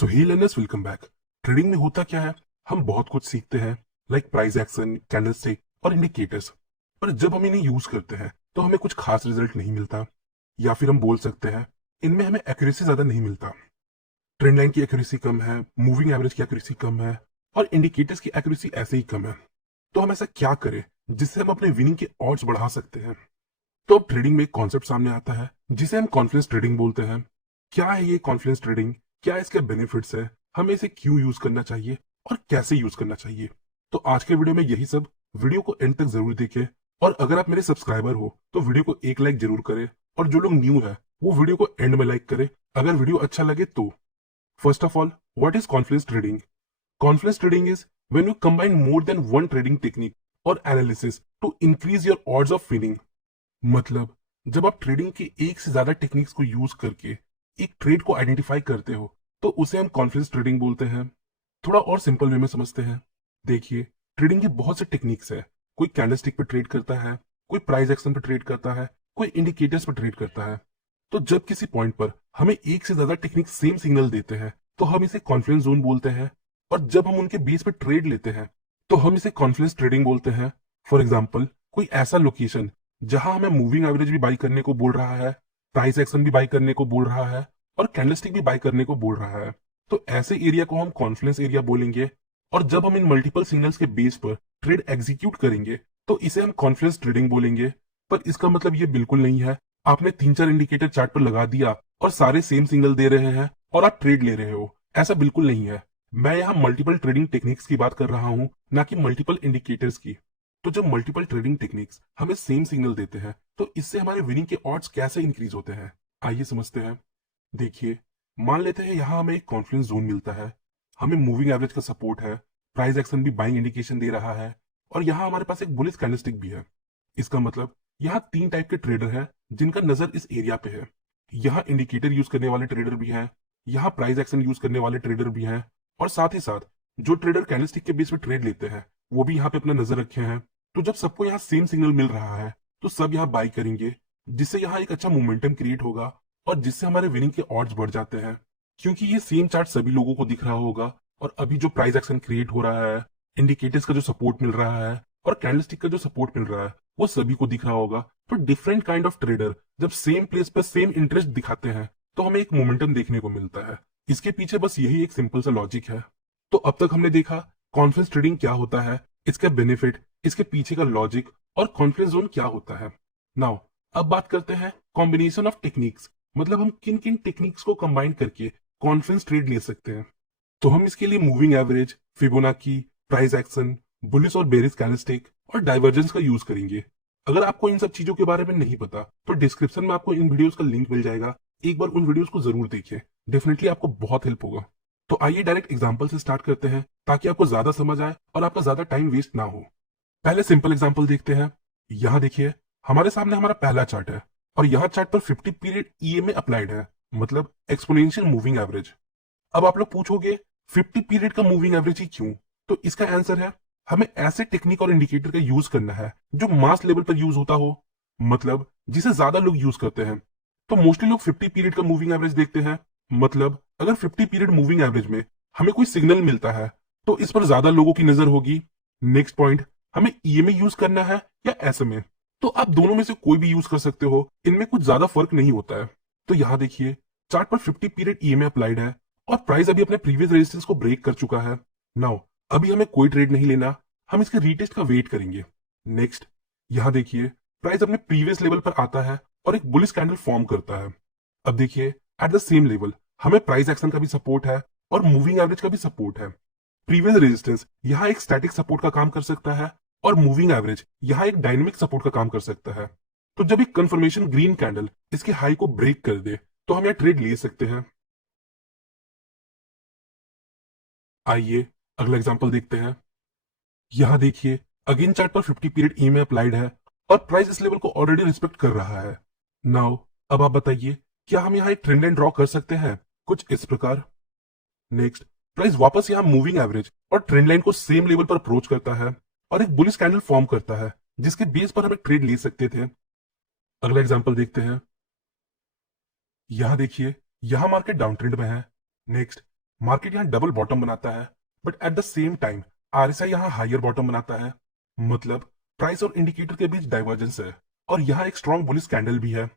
सो hey learners, welcome back. Trading में होता क्या है, हम बहुत कुछ सीखते हैं, लाइक प्राइस एक्शन, कैंडलस्टिक और इंडिकेटर्स। पर जब हम इन्हें यूज करते हैं तो हमें कुछ खास रिजल्ट नहीं मिलता, या फिर हम बोल सकते हैं इनमें हमें एक्यूरेसी ज्यादा नहीं मिलता। ट्रेंड लाइन की एक्यूरेसी कम है, मूविंग एवरेज की एक्यूरेसी कम है, और इंडिकेटर्स की एक्यूरेसी ऐसे ही कम है। तो हम ऐसा क्या करें जिससे हम अपने विनिंग के ऑड्स बढ़ा सकते हैं? तो अब ट्रेडिंग में एक कॉन्सेप्ट सामने आता है जिसे हम कॉन्फिडेंस ट्रेडिंग बोलते हैं। क्या है ये कॉन्फिडेंस ट्रेडिंग, क्या इसके बेनिफिट्स है, हमें इसे क्यों यूज करना चाहिए और कैसे यूज करना चाहिए? तो आज के वीडियो में यही सब, वीडियो को एंड तक जरूर देखें। और अगर आप मेरे सब्सक्राइबर हो तो वीडियो को एक लाइक जरूर करें, और जो लोग न्यू है वो वीडियो को एंड में लाइक करें अगर वीडियो अच्छा लगे तो। First of all, what is confidence trading? Confidence trading is when you combine more than one trading technique or analysis to increase your odds of winning। मतलब जब आप ट्रेडिंग के एक से ज्यादा टेक्निक्स को यूज करके एक ट्रेड को आइडेंटिफाई करते हो तो उसे हम कॉन्फिडेंस ट्रेडिंग बोलते हैं। थोड़ा और सिंपल वे में समझते हैं। देखिए, ट्रेडिंग की बहुत से टेक्निक्स है। कोई कैंडलस्टिक पे ट्रेड करता है, कोई प्राइस एक्शन पे ट्रेड करता है, कोई इंडिकेटर्स पे ट्रेड करता है। तो जब किसी पॉइंट पर हमें एक से ज्यादा टेक्निक सेम सिग्नल देते हैं तो हम इसे कॉन्फिडेंस जोन बोलते हैं। और जब हम उनके बेस पे ट्रेड लेते हैं तो हम इसे कॉन्फिडेंस ट्रेडिंग बोलते हैं। फॉर एग्जाम्पल, कोई ऐसा लोकेशन जहां हमें मूविंग एवरेज भी बाई करने को बोल रहा है, प्राइस एक्शन भी बाई करने को बोल रहा है, और कैंडलस्टिक भी बाई करने को बोल रहा है, तो ऐसे एरिया को हम कॉन्फिडेंस एरिया बोलेंगे। और जब हम इन मल्टीपल सिग्नल्स के बेस पर ट्रेड एग्जीक्यूट करेंगे तो इसे हम कॉन्फिडेंस ट्रेडिंग बोलेंगे। पर इसका मतलब ये बिल्कुल नहीं है आपने 3-4 इंडिकेटर चार्ट पर लगा दिया और सारे सेम सिग्नल दे रहे हैं और आप ट्रेड ले रहे हो। ऐसा बिल्कुल नहीं है। मैं यहाँ मल्टीपल ट्रेडिंग टेक्निक्स की बात कर रहा हूँ, ना कि मल्टीपल इंडिकेटर्स की। तो जब मल्टीपल ट्रेडिंग टेक्निक्स हमें सेम सिग्नल देते हैं तो इससे हमारे विनिंग के ऑड्स कैसे इंक्रीज होते हैं, आइए समझते हैं। देखिए, मान लेते हैं यहाँ हमें एक कॉन्फिडेंस जोन मिलता है, हमें मूविंग एवरेज का सपोर्ट है, प्राइस एक्शन भी बाइंग इंडिकेशन दे रहा है, और यहाँ हमारे पास एक बुलिश कैंडलस्टिक भी है। इसका मतलब यहाँ 3 टाइप के ट्रेडर हैं जिनका नजर इस एरिया पे है। यहाँ इंडिकेटर यूज करने वाले ट्रेडर भी हैं, यहाँ प्राइस एक्शन यूज करने वाले ट्रेडर भी हैं, और साथ ही साथ जो ट्रेडर कैंडलस्टिक के बेस पे ट्रेड लेते हैं वो भी यहाँ पे अपना नजर रखे हैं। तो जब सबको यहाँ सेम सिग्नल मिल रहा है तो सब यहाँ बाई करेंगे, जिससे यहाँ एक अच्छा मोमेंटम क्रिएट होगा और जिससे हमारे विनिंग के ऑड्स बढ़ जाते हैं। क्योंकि ये सेम चार्ट सभी लोगों को दिख रहा होगा, और अभी जो प्राइस एक्शन क्रिएट हो रहा है, इंडिकेटर्स का जो सपोर्ट मिल रहा है, और कैंडलस्टिक का जो सपोर्ट मिल रहा है, वो सभी को दिख रहा होगा। तो डिफरेंट काइंड ऑफ ट्रेडर जब सेम प्लेस पर सेम इंटरेस्ट दिखाते हैं तो हमें एक मोमेंटम देखने को मिलता है। इसके पीछे बस यही एक सिंपल सा लॉजिक है। तो अब तक हमने देखा कॉन्फिडेंस ट्रेडिंग क्या होता है, इसका बेनिफिट, इसके पीछे का लॉजिक, और कॉन्फिडेंस जोन क्या होता है। नाउ अब बात करते हैं कॉम्बिनेशन ऑफ टेक्निक्स, मतलब हम किन किन टेक्निक्स को कंबाइन करके कॉन्फिडेंस ट्रेड ले सकते हैं। तो हम इसके लिए moving average, Fibonacci, price action, bullish और बेरिश कैंडलस्टिक और डाइवर्जेंस का यूज करेंगे। अगर आपको इन सब चीजों के बारे में नहीं पता तो डिस्क्रिप्शन में आपको इन वीडियोस का लिंक मिल जाएगा, एक बार उन वीडियोस को जरूर देखिए, डेफिनेटली आपको बहुत हेल्प होगा। तो आइए डायरेक्ट एग्जांपल से स्टार्ट करते हैं ताकि आपको ज्यादा समझ आए और आपका ज्यादा टाइम वेस्ट ना हो। पहले सिंपल एग्जांपल देखते हैं। यहाँ देखिए, हमारे सामने हमारा पहला चार्ट है, और यहाँ चार्ट पर 50 पीरियड ईएमए अप्लाइड है, मतलब एक्सपोनेंशियल मूविंग एवरेज। अब आप लोग पूछोगे 50 पीरियड का मूविंग एवरेज ही क्यों? तो इसका आंसर है, हमें ऐसे टेक्निक और इंडिकेटर का यूज करना है जो मास लेवल पर यूज होता हो, मतलब जिसे ज्यादा लोग यूज करते हैं। तो मोस्टली लोग 50 पीरियड का मूविंग एवरेज देखते हैं। मतलब अगर 50 पीरियड मूविंग एवरेज में हमें कोई सिग्नल मिलता है तो इस पर ज्यादा लोगों की नजर होगी। नेक्स्ट पॉइंट, हमें ईएमए यूज करना है या एसएमए? तो आप दोनों में से कोई भी यूज कर सकते हो, इनमें कुछ ज्यादा फर्क नहीं होता है। तो यहाँ देखिए, चार्ट पर 50 पीरियड ईएमए अप्लाइड है और प्राइस अभी अपने प्रीवियस रेजिस्टेंस को ब्रेक कर चुका है। नाउ अभी हमें कोई ट्रेड नहीं लेना, हम इसके रीटेस्ट का वेट करेंगे। नेक्स्ट, यहाँ देखिए, प्राइस अपने प्रीवियस लेवल पर आता है और एक बुलिश कैंडल फॉर्म करता है। अब देखिए, एट द सेम लेवल हमें प्राइस एक्शन का भी सपोर्ट है और मूविंग एवरेज का भी सपोर्ट है। प्रीवियस रेजिस्टेंस यहाँ एक स्टैटिक सपोर्ट का काम कर सकता है और मूविंग एवरेज यहाँ एक डायनेमिक सपोर्ट का काम कर सकता है। तो जब एक कंफर्मेशन ग्रीन कैंडल इसके हाई को ब्रेक कर दे तो हम यह ट्रेड ले सकते हैं। आइए अगला एग्जांपल देखते हैं। यहां देखिए, अगेन चार्ट पर 50 पीरियड ई में अप्लाइड है और प्राइस इस लेवल को ऑलरेडी रिस्पेक्ट कर रहा है। नाउ अब आप बताइए, क्या हम यहाँ एक ट्रेंड लाइन ड्रॉ कर सकते हैं कुछ इस प्रकार? नेक्स्ट, प्राइस वापस यहाँ मूविंग एवरेज और ट्रेंड लाइन को सेम लेवल पर अप्रोच करता है और एक बुलिश कैंडल फॉर्म करता है जिसके बेस पर हम एक ट्रेड ले सकते थे। अगला एग्जांपल देखते हैं। यहां देखिए, यहां मार्केट डाउन ट्रेंड में है। नेक्स्ट, मार्केट यहाँ डबल बॉटम बनाता है, but at the same time RSI यहाँ हायर बॉटम बनाता है। मतलब प्राइस और इंडिकेटर के बीच डाइवर्जेंस है, और यहाँ एक स्ट्रॉन्ग बुलिश कैंडल भी है।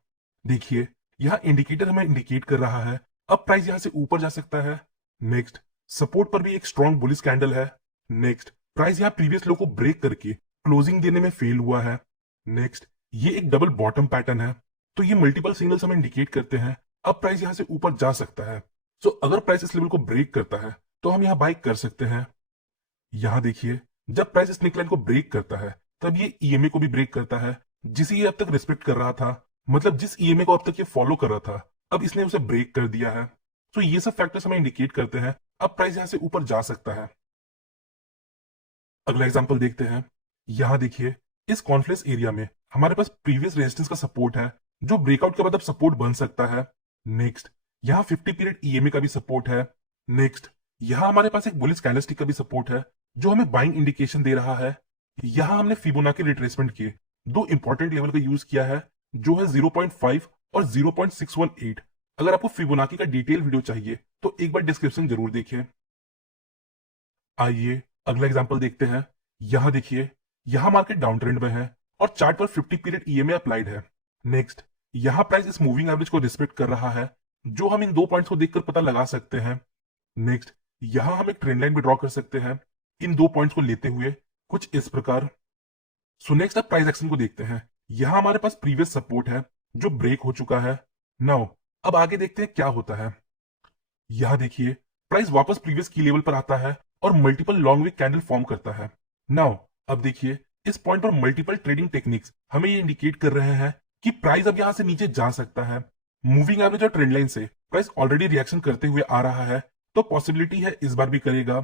देखिए, यहाँ इंडिकेटर हमें इंडिकेट कर रहा है अब प्राइस यहाँ से ऊपर जा सकता है। नेक्स्ट, सपोर्ट पर भी एक स्ट्रॉन्ग बुलिश कैंडल है। नेक्स्ट, प्राइस यहाँ प्रीवियस लो को ब्रेक करके क्लोजिंग देने में फेल हुआ है। नेक्स्ट, ये एक डबल बॉटम पैटर्न है, तो ये मल्टीपल सिग्नल्स हमें इंडिकेट करते हैं अब प्राइस यहाँ से ऊपर जा सकता है। सो अगर प्राइस इस लेवल को ब्रेक करता है तो हम यहाँ बाई कर सकते हैं। यहाँ देखिए, जब प्राइस इस नेकलाइन को ब्रेक करता है तब ये ईएमए को भी ब्रेक करता है, जिसे ये अब तक रिस्पेक्ट कर रहा था। मतलब जिस ईएमए को अब तक ये फॉलो कर रहा था, अब इसने उसे ब्रेक कर दिया है। तो ये सब फैक्टर्स हमें इंडिकेट करते हैं अब प्राइस यहां से ऊपर जा सकता है। अगला एग्जांपल देखते हैं। यहां देखिए, इस कॉन्फ्लेक्स एरिया में हमारे पास प्रीवियस रेजिस्टेंस का सपोर्ट है, जो ब्रेकआउट के बाद अब सपोर्ट बन सकता है। नेक्स्ट, यहाँ 50 पीरियड ईएमए का भी सपोर्ट है। नेक्स्ट, यहाँ हमारे पास एक बुलिश कैंडलस्टिक का भी सपोर्ट है, जो हमें बाइंग इंडिकेशन दे रहा है। यहाँ हमने फिबोनाची रिट्रेसमेंट के दो इंपॉर्टेंट लेवल का यूज किया है, जो है 0.5 और 0.618। अगर आपको फिबोनाची का डिटेल वीडियो चाहिए तो एक बार डिस्क्रिप्शन जरूर देखिए। आइए अगला एग्जांपल देखते हैं। यहां देखिए, यहां मार्केट डाउन ट्रेंड में है और चार्ट पर 50 पीरियड ईएमए अप्लाइड है। नेक्स्ट, यहां प्राइस इस मूविंग एवरेज को रिस्पेक्ट कर रहा है, जो हम इन दो पॉइंट्स को देखकर पता लगा सकते हैं। नेक्स्ट, यहां हम एक ट्रेंड लाइन भी ड्रॉ कर सकते हैं इन दो पॉइंट्स को लेते हुए, कुछ इस प्रकार। सो नेक्स्ट अब प्राइस एक्शन को देखते हैं। यहां हमारे पास प्रीवियस सपोर्ट है जो ब्रेक हो चुका है। नाउ अब आगे देखते हैं क्या होता है। यहां देखिए, प्राइस वापस प्रीवियस की लेवल पर आता है और multiple long wick candle form करता है। नाउ अब देखिए, इस पॉइंट पर मल्टीपल ट्रेडिंग टेक्निक्स हमें ये इंडिकेट कर रहे हैं कि प्राइस अब यहां से नीचे जा सकता है। मूविंग एवरेज और ट्रेंड लाइन से प्राइस ऑलरेडी रिएक्शन करते हुए आ रहा है, तो पॉसिबिलिटी है इस बार भी करेगा।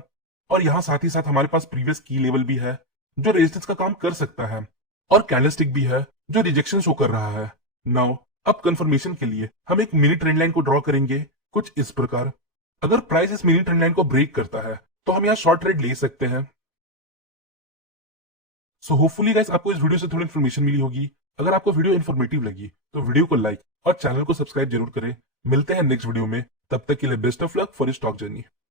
और यहां साथ ही साथ हमारे पास प्रीवियस की लेवल भी है जो रेजिस्टेंस का काम कर सकता है, और कैंडलस्टिक भी है जो रिजेक्शन शो कर रहा है। नाउ अब कंफर्मेशन के लिए हम एक मिनी ट्रेंड लाइन को ड्रॉ करेंगे, कुछ इस प्रकार। अगर प्राइस इस मिनी ट्रेंड लाइन को ब्रेक करता है तो हम यहाँ शॉर्ट ट्रेड ले सकते हैं। सो होपफुली गाइस आपको इस वीडियो से थोड़ी इन्फॉर्मेशन मिली होगी। अगर आपको वीडियो इन्फॉर्मेटिव लगी तो वीडियो को लाइक और चैनल को सब्सक्राइब जरूर करें। मिलते हैं नेक्स्ट वीडियो में, तब तक के लिए best of luck for stock journey.